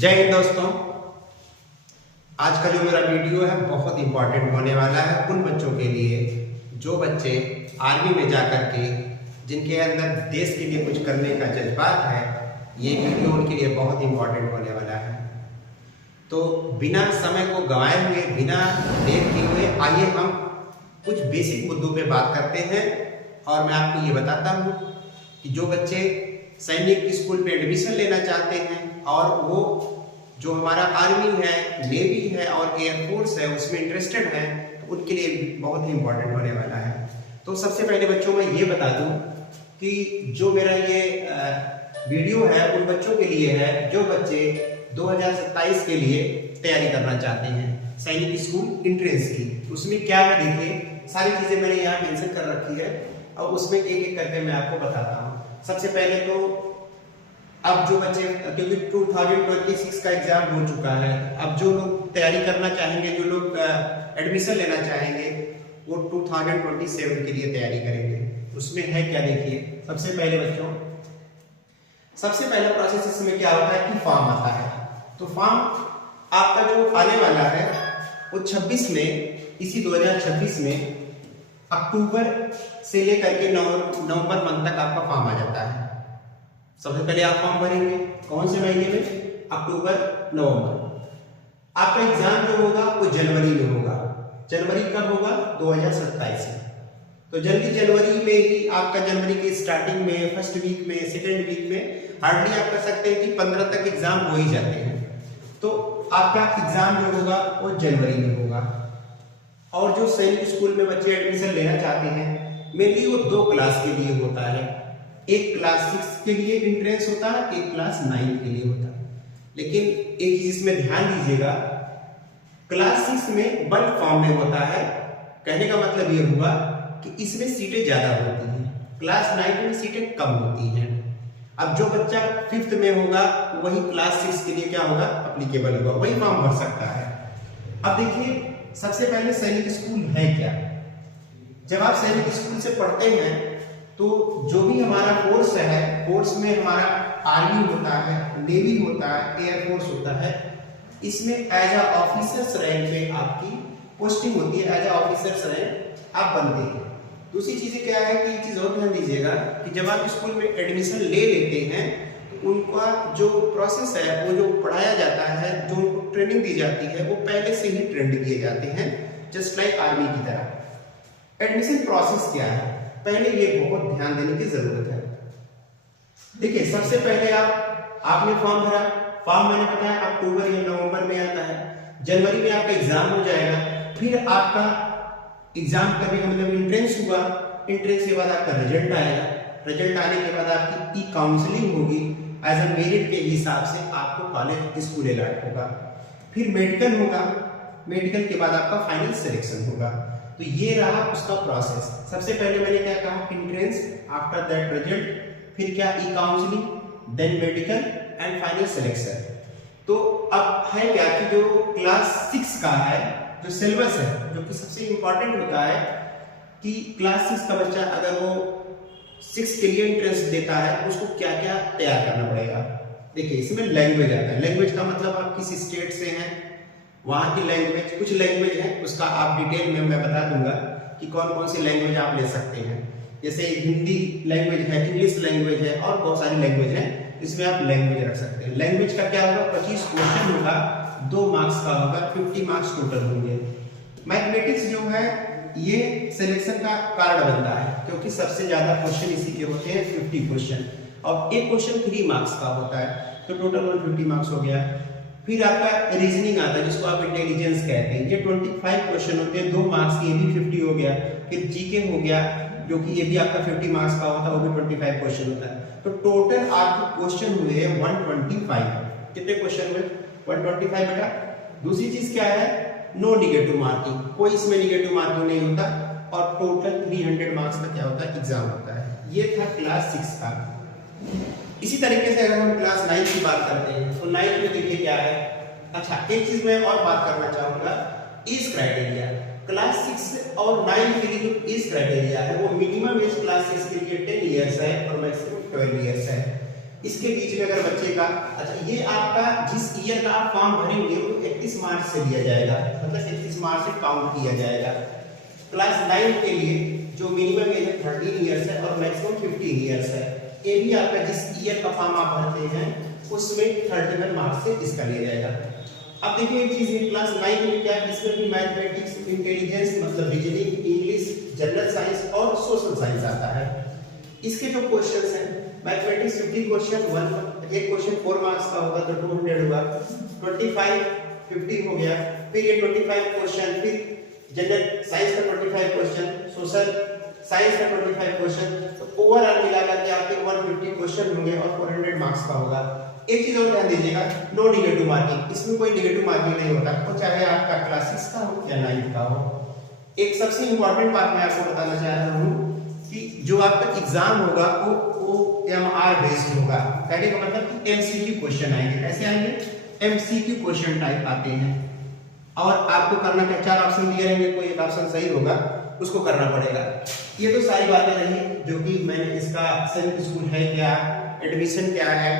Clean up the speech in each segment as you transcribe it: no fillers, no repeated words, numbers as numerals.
जय हिंद दोस्तों। आज का जो मेरा वीडियो है बहुत इंपॉर्टेंट होने वाला है उन बच्चों के लिए जो बच्चे आर्मी में जाकर के जिनके अंदर देश के लिए कुछ करने का जज्बात है। ये वीडियो उनके लिए बहुत इंपॉर्टेंट होने वाला है। तो बिना समय को गंवाए हुए, बिना देर किए हुए, आइए हम कुछ बेसिक मुद्दों पे बात करते हैं। और मैं आपको ये बताता हूँ कि जो बच्चे सैनिक स्कूल में एडमिशन लेना चाहते हैं और वो जो हमारा आर्मी है, नेवी है और एयरफोर्स है उसमें इंटरेस्टेड है, तो उनके लिए बहुत ही इंपॉर्टेंट होने वाला है। तो सबसे पहले बच्चों मैं ये बता दूं कि जो मेरा ये वीडियो है उन बच्चों के लिए है जो बच्चे 2027 के लिए तैयारी करना चाहते हैं सैनिक स्कूल एंट्रेंस की। उसमें क्या है, देखिए सारी चीजें मैंने यहाँ मेंशन कर रखी है और उसमें एक एक करके मैं आपको बताता हूँ। सबसे पहले तो अब जो बच्चे, क्योंकि 2026 का एग्जाम हो चुका है, अब जो लोग तैयारी करना चाहेंगे, जो लोग एडमिशन लेना चाहेंगे, वो 2027 के लिए तैयारी करेंगे। उसमें है क्या, देखिए सबसे पहले बच्चों, सबसे पहला प्रोसेस इसमें क्या होता है कि फॉर्म आता है। तो फॉर्म आपका जो आने वाला है वो 26 में, इसी 2026 में अक्टूबर से लेकर के नवंबर मंथ तक आपका फॉर्म आ जाता है। सबसे पहले आप फॉर्म भरेंगे कौन से महीने में, अक्टूबर नवंबर। आपका एग्जाम जो होगा वो जनवरी में होगा। जनवरी कब होगा, 2027 में। तो जल्दी जनवरी में ही आपका, जनवरी के स्टार्टिंग में, फर्स्ट वीक में, सेकेंड वीक में, हार्डली आप कर सकते हैं कि 15 तक एग्जाम हो ही जाते हैं। तो आपका एग्जाम जो होगा वो जनवरी में होगा। और जो सैनिक स्कूल में बच्चे एडमिशन लेना चाहते हैं, मेनली वो 2 क्लास के लिए होता है। एक क्लास 6 के लिए एंट्रेंस होता है, एक क्लास 9 के लिए होता है। लेकिन एक चीज इसमें ध्यान दीजिएगा, क्लास 6 में बल्क फॉर्म में होता है। कहने का मतलब ये हुआ कि इसमें सीटें ज्यादा होती हैं, क्लास 9 में सीटें कम होती हैं। अब जो बच्चा 5th में होगा वही क्लास 6 के लिए क्या होगा, एप्लीकेबल होगा, वही फॉर्म भर सकता है। अब देखिए सबसे पहले सैनिक स्कूल है क्या। जब आप सैनिक स्कूल से पढ़ते हैं तो जो भी हमारा फोर्स है, फोर्स में हमारा आर्मी होता है, नेवी होता है, एयरफोर्स होता है, इसमें एज अ ऑफिसर्स रैंक पे आपकी पोस्टिंग होती है। एज अ ऑफिसर्स रैंक आप बनते हैं। दूसरी चीजें क्या है कि एक चीज और ध्यान दीजिएगा कि जब आप स्कूल में एडमिशन ले लेते हैं तो उनका जो प्रोसेस है, वो जो पढ़ाया जाता है, जो उनको ट्रेनिंग दी जाती है, वो पहले से ही ट्रेंड किए जाते हैं, जस्ट लाइक आर्मी की तरह। एडमिशन प्रोसेस क्या है, पहले ये बहुत ध्यान देने की जरूरत है। देखिए सबसे पहले आपने फॉर्म भरा। फॉर्म मैंने बताया अक्टूबर या नवंबर में आता है। जनवरी में आपका एग्जाम हो जाएगा। फिर आपका एग्जाम करने का मतलब एंट्रेंस हुआ। एंट्रेंस के बाद आपका रिजल्ट आएगा। रिजल्ट आने के बाद आपकी ई काउंसलिंग होगी। एज अ मेरिट के हिसाब से आपको कॉलेज स्कूल अलॉट होगा। फिर मेडिकल होगा। मेडिकल के बाद आपका फाइनल सिलेक्शन होगा। तो ये रहा उसका प्रोसेस। सबसे पहले मैंने क्या कहा, एंट्रेंस, आफ्टर दैट रिजल्ट, फिर क्या, e counselling, then medical and final selection. तो अब है क्या कि जो क्लास 6 का है, जो सिलेबस है, जो कि सबसे इंपॉर्टेंट होता है कि क्लास 6 का बच्चा अगर वो 6 के लिए एंट्रेंस देता है उसको क्या क्या तैयार करना पड़ेगा। देखिए इसमें लैंग्वेज आता है। लैंग्वेज का मतलब आप किस स्टेट से हैं, वहाँ की लैंग्वेज, कुछ लैंग्वेज है उसका आप डिटेल में मैं बता दूंगा कि कौन कौन सी लैंग्वेज आप ले सकते हैं। जैसे हिंदी लैंग्वेज है, इंग्लिश लैंग्वेज है और बहुत सारी लैंग्वेज है, इसमें आप लैंग्वेज रख सकते हैं। लैंग्वेज का क्या होगा, 25 क्वेश्चन होगा, 2 मार्क्स का होगा, 50 मार्क्स टोटल होंगे। मैथमेटिक्स जो है ये सिलेक्शन का कार्ड बनता है, क्योंकि सबसे ज्यादा क्वेश्चन इसी के होते हैं, 50 क्वेश्चन, और एक क्वेश्चन 3 मार्क्स का होता है, तो टोटल 150 मार्क्स हो गया। फिर आपका रीजनिंग आता है जिसको आप इंटेलिजेंस कहते हैं, ये 25 क्वेश्चन होते हैं, 2 मार्क्स की, ये भी 50 हो गया। फिर जीके हो गया जो कि ये भी आपका 50 मार्क्स का होता है, वो भी 25 क्वेश्चन होता है। तो टोटल आपके क्वेश्चन हुए 125। कितने क्वेश्चन हुए, 125 बेटा। दूसरी चीज क्या है, नो निगेटिव मार्किंग, कोई इसमें निगेटिव मार्किंग नहीं होता, और टोटल 300 मार्क्स का क्या होता है, एग्जाम होता है। ये था क्लास 6 का। इसी तरीके से अगर हम क्लास 9 की बात करते हैं तो 9 में देखिए क्या है। अच्छा, एक चीज मैं और बात करना चाहूंगा, एज क्राइटेरिया। क्लास 6 और 9 के लिए जो एज क्राइटेरिया है वो मिनिमम एज क्लास 6 के लिए 10 इयर्स है और मैक्सिमम 12 इयर्स है। इसके बीच में अगर बच्चे का, अच्छा ये आपका जिस ईयर का आप फॉर्म भरेंगे वो 31 मार्च से लिया जाएगा, मतलब 31 मार्च से काउंट किया जाएगा। क्लास 9 के लिए जो मिनिमम एज है 13 ईयर्स है और मैक्सिमम 15 ईयर्स है। ये भी आपका जिस ईयर का फॉर्म आप भरते हैं उसमें 31 मार्च से इसका लिया जाएगा। अब देखिए एक चीज है, क्लास 9 में क्या है, इसमें भी मैथमेटिक्स, इंटेलिजेंस मतलब रीजनिंग, इंग्लिश, जनरल साइंस और सोशल साइंस आता है। इसके जो क्वेश्चंस हैं, मैथमेटिक्स 50 क्वेश्चन, एक क्वेश्चन 4 मार्क्स का होगा तो 200 हुआ, 25 50 हो गया, फिर ये 25 क्वेश्चन, फिर जनरल साइंस का 25 क्वेश्चन, सोशल साइंस का 25 क्वेश्चन, तो ओवरऑल मिलाकर के आपके 150 क्वेश्चन होंगे और 400 मार्क्स का होगा। एक चीज और ध्यान दीजिएगा, नो नेगेटिव मार्किंग, इसमें कोई नेगेटिव मार्किंग नहीं होता, तो चाहे आपका क्लास 6 का हो या 9 का हो। एक सबसे इंपॉर्टेंट बात मैं आपको बताना चाह रहा हूँ कि जो आपका एग्जाम होगा वो OMR बेस्ड होगा। कहने का मतलब कि MCQ क्वेश्चन आएंगे। कैसे आएंगे? MCQ क्वेश्चन टाइप आते हैं और आपको करना क्या, 4 ऑप्शन दिए रहेंगे, कोई एक ऑप्शन सही होगा उसको करना पड़ेगा। ये तो सारी बातें रही जो कि मैंने इसका सैनिक स्कूल है क्या, एडमिशन क्या है,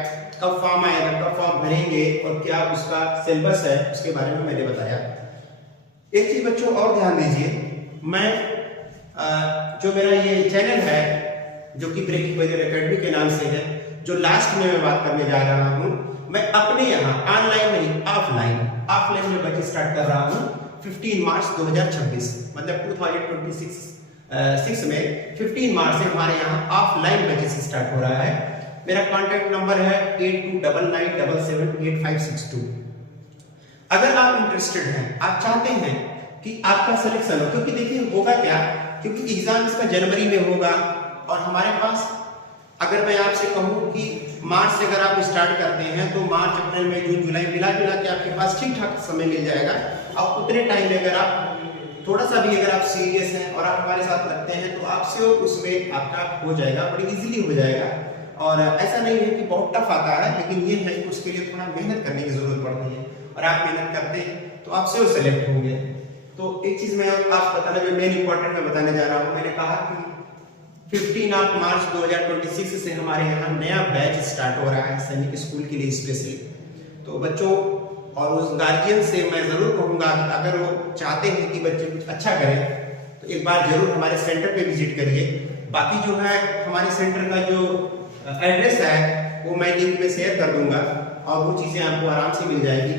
कब फॉर्म आएगा, कब फॉर्म भरेंगे और क्या उसका सिलेबस है, उसके बारे में मैंने बताया। एक चीज बच्चों और ध्यान दीजिए, मैं जो मेरा ये चैनल है जो कि ब्रेकिंग वगैरह एकेडमी के नाम से है, जो लास्ट में मैं बात करने जा रहा हूँ, मैं अपने यहाँ ऑनलाइन नहीं ऑफलाइन में बैच स्टार्ट कर रहा हूँ 15 मार्च 2026, मतलब 2026 में 15 मार्च से हमारे यहाँ ऑफलाइन बैचेस स्टार्ट हो रहा है। मेरा कॉन्टैक्ट नंबर है 8299778562। अगर आप इंटरेस्टेड हैं, आप चाहते हैं कि आपका सिलेक्शन हो, क्योंकि देखिए होगा क्या, क्योंकि एग्जाम इसका जनवरी में होगा और हमारे पास अगर मैं आपसे कहूं कि मार्च से अगर आप स्टार्ट करते हैं तो मार्च, अप्रैल, मई, जून, जुलाई मिला के आपके पास ठीक ठाक समय मिल जाएगा। और उतने टाइम में अगर आप थोड़ा सा भी अगर आप सीरियस हैं और आप हमारे साथ लगते हैं तो आपसे उसमें आपका हो जाएगा, बड़ी इजीली हो जाएगा। और ऐसा नहीं है कि बहुत टफ आता है, लेकिन ये है कि उसके लिए थोड़ा मेहनत करने की जरूरत पड़ती है और आप मेहनत करते हैं तो आपसे वो सेलेक्ट होंगे। तो एक चीज मैं आप बताना, जो मेन इंपॉर्टेंट मैं बताने जा रहा हूँ, मैंने कहा कि 15 मार्च 2026 से हमारे यहाँ नया बैच स्टार्ट हो रहा है सैनिक स्कूल के लिए स्पेशली। तो बच्चों और उस गार्जियन से मैं जरूर कहूँगा कि अगर वो चाहते हैं कि बच्चे कुछ अच्छा करें तो एक बार जरूर हमारे सेंटर पे विजिट करिए। बाकी जो है हमारे सेंटर का जो एड्रेस है वो मैं लिंक में शेयर कर दूंगा और वो चीज़ें आपको आराम से मिल जाएगी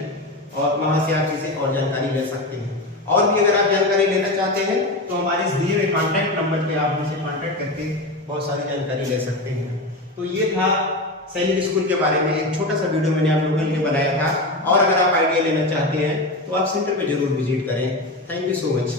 और वहाँ से आप चीज़ें और जानकारी ले सकते हैं। और भी अगर आप जानकारी लेना चाहते हैं तो हमारे इस दिए हुए कॉन्टैक्ट नंबर पे आप हमसे कॉन्टैक्ट करके बहुत सारी जानकारी ले सकते हैं। तो ये था सैनिक स्कूल के बारे में एक छोटा सा वीडियो मैंने आप लोगों के लिए बनाया था। और अगर आप आइडिया लेना चाहते हैं तो आप सेंटर पे जरूर विजिट करें। Thank you so much.